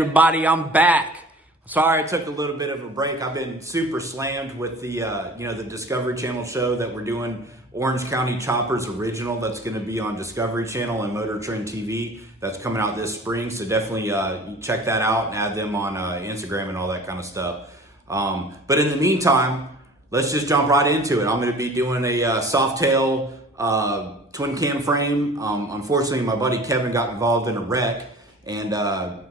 everybody, I'm back. Sorry I took a little bit of a break. I've been super slammed with the the Discovery Channel show that we're doing, Orange County Choppers Original. That's going to be on Discovery Channel and Motor Trend TV. That's coming out this spring, so definitely check that out and add them on Instagram and all that kind of stuff. But in the meantime, let's just jump right into it. I'm going to be doing a Softail twin cam frame. Unfortunately, my buddy Kevin got involved in a wreck, and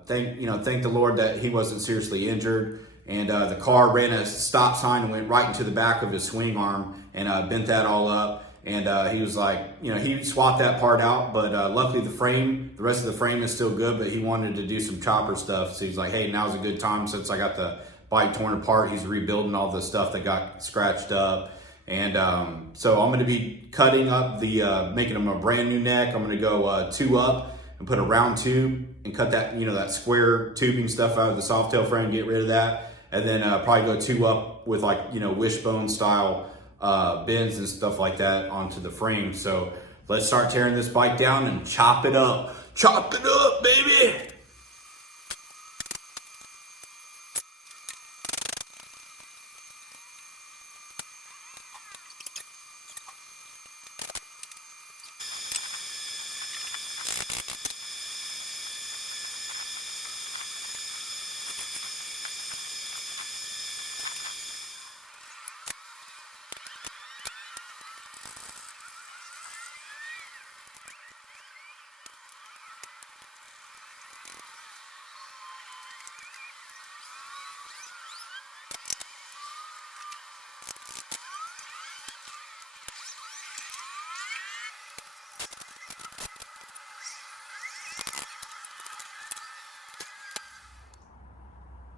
thank the Lord that he wasn't seriously injured. And the car ran a stop sign and went right into the back of his swing arm and bent that all up. And he was like, he swapped that part out, but luckily the rest of the frame is still good, but he wanted to do some chopper stuff. So he's like, hey, now's a good time since I got the bike torn apart. He's rebuilding all the stuff that got scratched up. And so I'm going to be cutting up making them a brand new neck. I'm going to go 2 up and put a round tube and cut that, that square tubing stuff out of the Softail frame, get rid of that. And then probably go 2 up with wishbone style bends and stuff like that onto the frame. So let's start tearing this bike down and chop it up. Chop it up, baby!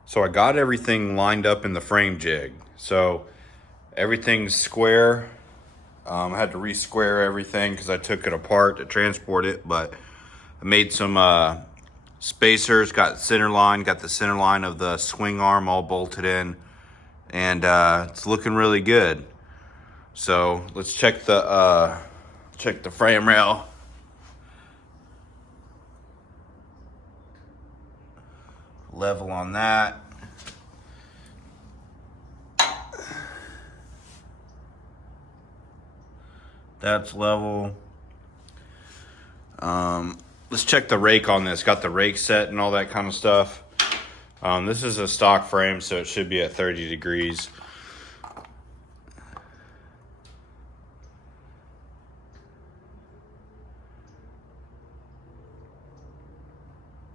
So I got everything lined up in the frame jig. So everything's square. I had to re-square everything because I took it apart to transport it, but I made some spacers, got the center line of the swing arm all bolted in, and it's looking really good. So let's check the frame rail. Level on that. That's level. Let's check the rake on this. Got the rake set and all that kind of stuff. This is a stock frame, so it should be at 30 degrees.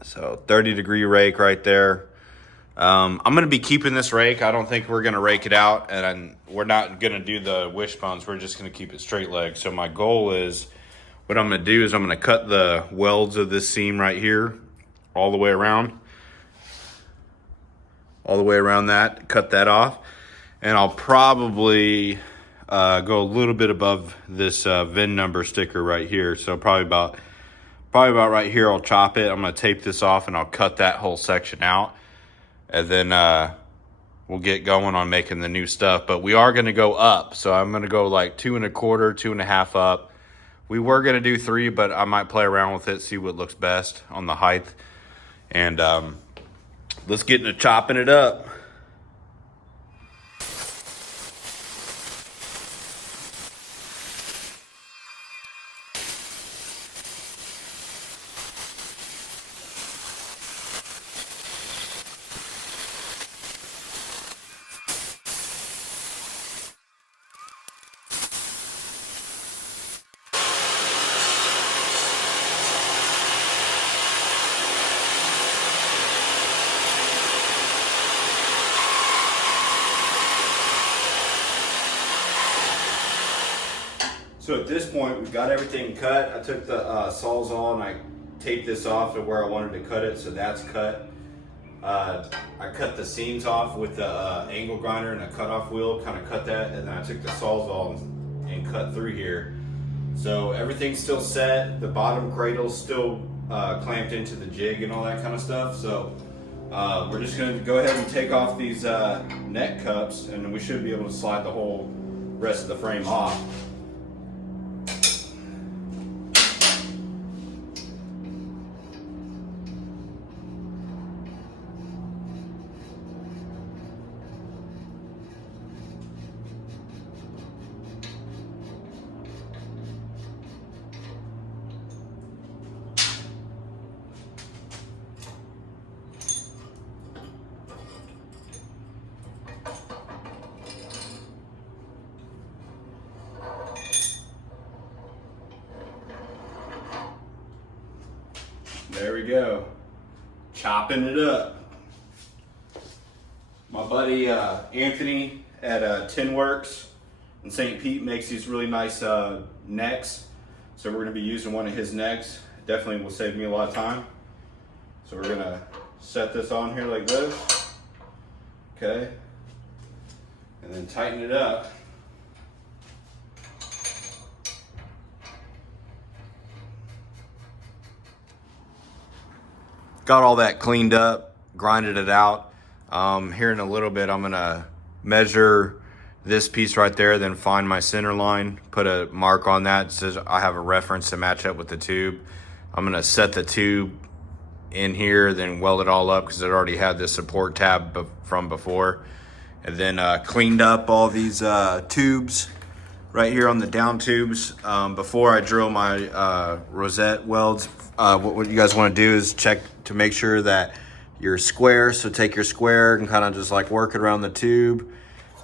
So 30-degree rake right there. I'm going to be keeping this rake. I don't think we're going to rake it out, and we're not going to do the wishbones. We're just going to keep it straight leg. So my goal is, what I'm going to do is I'm going to cut the welds of this seam right here all the way around. All the way around that, cut that off. And I'll probably go a little bit above this VIN number sticker right here. So probably about right here, I'll chop it. I'm going to tape this off and I'll cut that whole section out. And then we'll get going on making the new stuff. But we are going to go up. So I'm going to go like 2 1/4, 2 1/2 up. We were going to do 3, but I might play around with it, see what looks best on the height. And let's get into chopping it up. So at this point, we've got everything cut. I took the Sawzall and I taped this off to where I wanted to cut it, so that's cut. I cut the seams off with the angle grinder and a cutoff wheel, kind of cut that, and then I took the Sawzall and cut through here. So everything's still set. The bottom cradle's still clamped into the jig and all that kind of stuff. So we're just going to go ahead and take off these neck cups, and we should be able to slide the whole rest of the frame off. There we go. Chopping it up. My buddy Anthony at Tin Works in St. Pete makes these really nice necks. So we're gonna be using one of his necks. Definitely will save me a lot of time. So we're gonna set this on here like this. Okay. And then tighten it up. Got all that cleaned up, grinded it out. Here in a little bit, I'm gonna measure this piece right there, then find my center line, put a mark on that so I have a reference to match up with the tube. I'm gonna set the tube in here, then weld it all up because it already had this support tab from before. And then cleaned up all these tubes right here on the down tubes. Before I drill my rosette welds, what you guys want to do is check to make sure that you're square. So take your square and kind of just like work it around the tube.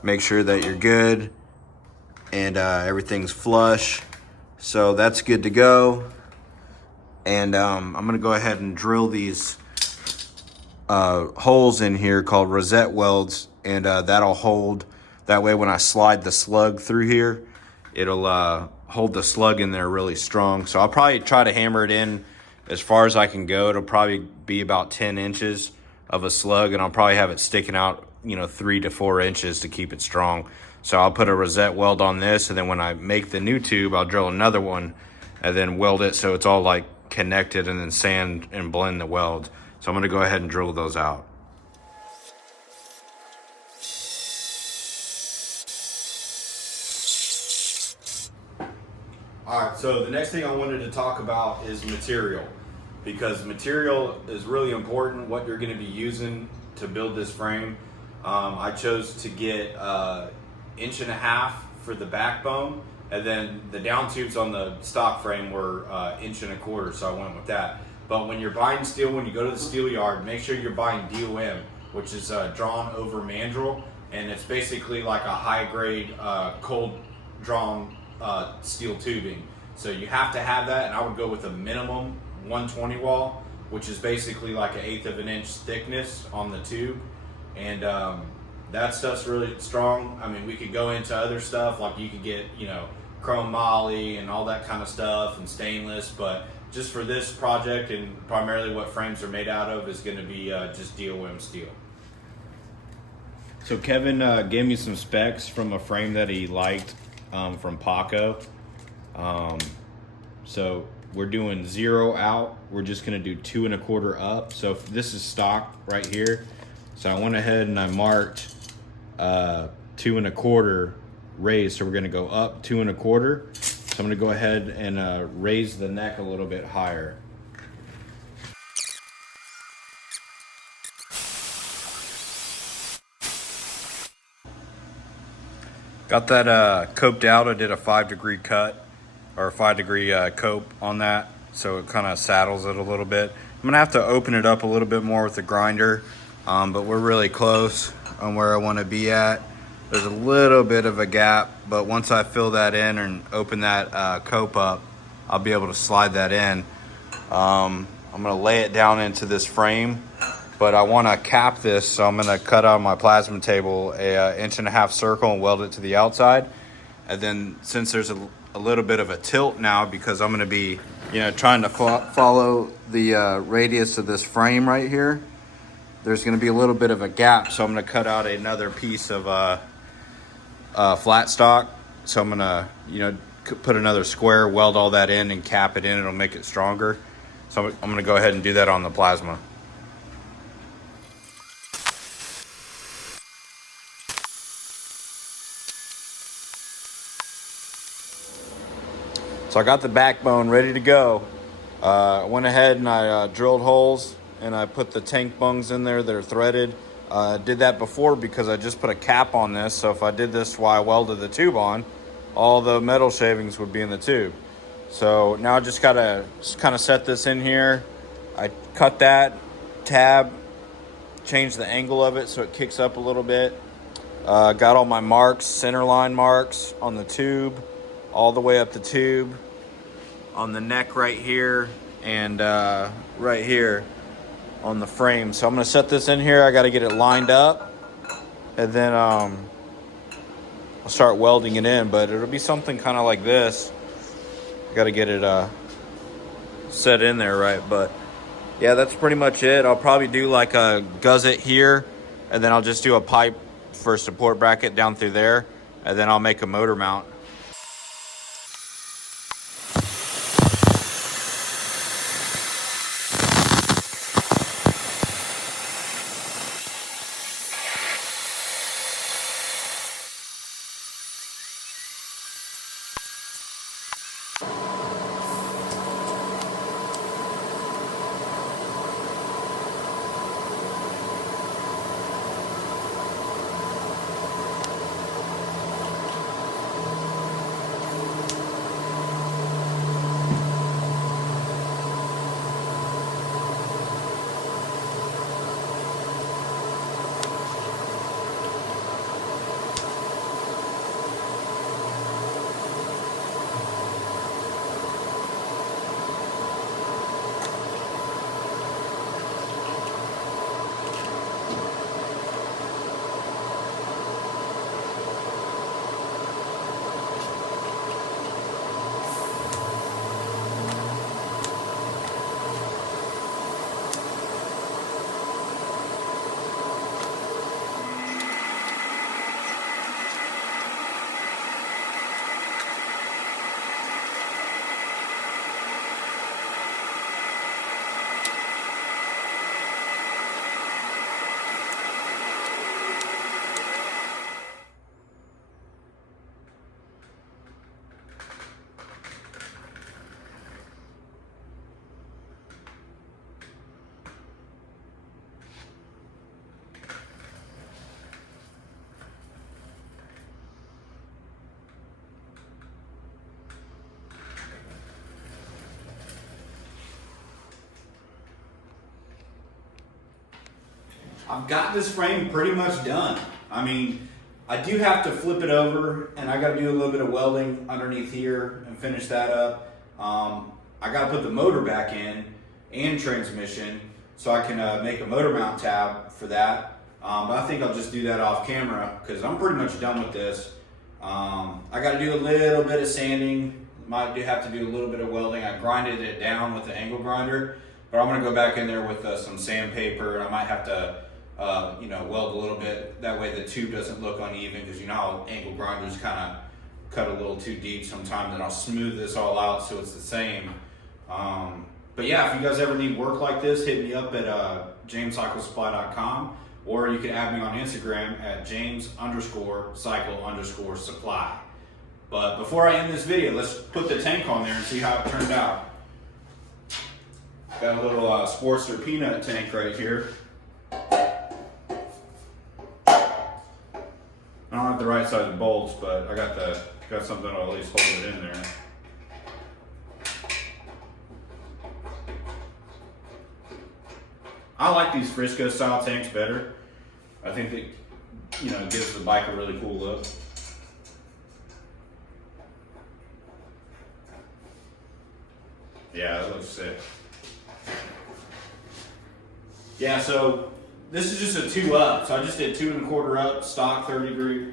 Make sure that you're good and everything's flush. So that's good to go. And I'm gonna go ahead and drill these holes in here called rosette welds, and that'll hold. That way when I slide the slug through here, it'll hold the slug in there really strong. So I'll probably try to hammer it in as far as I can go. It'll probably be about 10 inches of a slug, and I'll probably have it sticking out, 3 to 4 inches to keep it strong. So I'll put a rosette weld on this, and then when I make the new tube, I'll drill another one and then weld it so it's all like connected, and then sand and blend the welds. So I'm gonna go ahead and drill those out. All right, so the next thing I wanted to talk about is material, because material is really important, what you're gonna be using to build this frame. I chose to get 1.5 inches for the backbone, and then the down tubes on the stock frame were 1.25 inches, so I went with that. But when you're buying steel, when you go to the steel yard, make sure you're buying DOM, which is drawn over mandrel, and it's basically like a high grade cold drawn steel tubing. So you have to have that, and I would go with a minimum 120 wall, which is basically like 1/8 of an inch thickness on the tube. And that stuff's really strong. I mean, we could go into other stuff, like you could get, chrome moly and all that kind of stuff, and stainless, but just for this project and primarily what frames are made out of is going to be just DOM steel. So Kevin gave me some specs from a frame that he liked from Paco. So we're doing 0 out. We're just going to do 2 1/4 up. So if this is stock right here. So I went ahead and I marked 2 1/4 raise. So we're going to go up 2 1/4. So I'm going to go ahead and raise the neck a little bit higher. Got that coped out. I did a 5-degree cut, or a 5-degree cope on that, so it kind of saddles it a little bit. I'm gonna have to open it up a little bit more with the grinder, but we're really close on where I want to be at. There's a little bit of a gap, but once I fill that in and open that cope up, I'll be able to slide that in. I'm gonna lay it down into this frame, but I want to cap this, so I'm going to cut on my plasma table a 1.5 inch circle and weld it to the outside. And then since there's a little bit of a tilt now, because I'm going to be trying to follow the radius of this frame right here, there's going to be a little bit of a gap, so I'm going to cut out another piece of flat stock. So I'm going to put another square, weld all that in and cap it in. It'll make it stronger. So I'm going to go ahead and do that on the plasma. So I got the backbone ready to go. I went ahead and I drilled holes, and I put the tank bungs in there that are threaded. I did that before because I just put a cap on this, so if I did this while I welded the tube on, all the metal shavings would be in the tube. So now I just gotta kind of set this in here. I cut that tab, change the angle of it so it kicks up a little bit. Got all my marks, center line marks on the tube, all the way up the tube. On the neck right here, and right here on the frame. So I'm gonna set this in here. I gotta get it lined up, and then I'll start welding it in, but it'll be something kind of like this. I gotta get it set in there right, but yeah, that's pretty much it. I'll probably do like a gusset here, and then I'll just do a pipe for a support bracket down through there, and then I'll make a motor mount. I've got this frame pretty much done. I mean, I do have to flip it over, and I got to do a little bit of welding underneath here and finish that up. I got to put the motor back in and transmission so I can make a motor mount tab for that. But I think I'll just do that off camera because I'm pretty much done with this. I got to do a little bit of sanding. Might have to do a little bit of welding. I grinded it down with the angle grinder, but I'm going to go back in there with some sandpaper, and I might have to weld a little bit. That way the tube doesn't look uneven, because you know how angle grinders kind of cut a little too deep sometimes, and I'll smooth this all out so it's the same. But yeah, if you guys ever need work like this, hit me up at JAMESCYCLESUPPLY.com, or you can add me on Instagram at James_cycle_supply. But before I end this video, let's put the tank on there and see how it turned out. Got a little Sportster peanut tank right here. I don't have the right size bolts, but I got something that'll at least hold it in there. I like these Frisco style tanks better. I think that, it gives the bike a really cool look. Yeah, that looks sick. Yeah, so this is just a 2-up. So I just did 2 1/4 up, stock 30-degree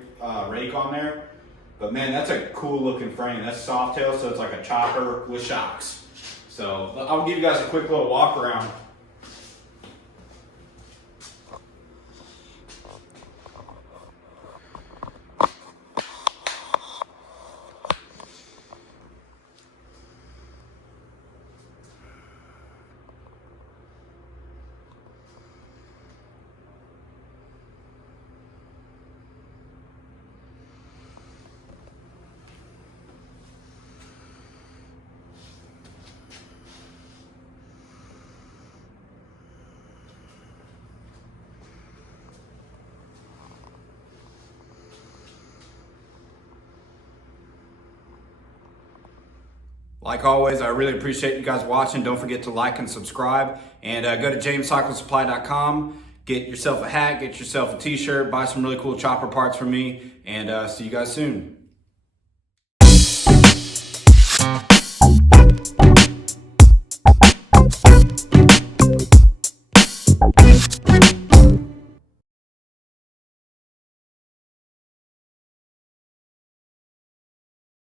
rake on there. But man, that's a cool looking frame. That's soft tail, so it's like a chopper with shocks. So I'll give you guys a quick little walk around. Like always, I really appreciate you guys watching. Don't forget to like and subscribe, and go to JAMESCYCLESUPPLY.com. Get yourself a hat, get yourself a t-shirt, buy some really cool chopper parts from me, and see you guys soon.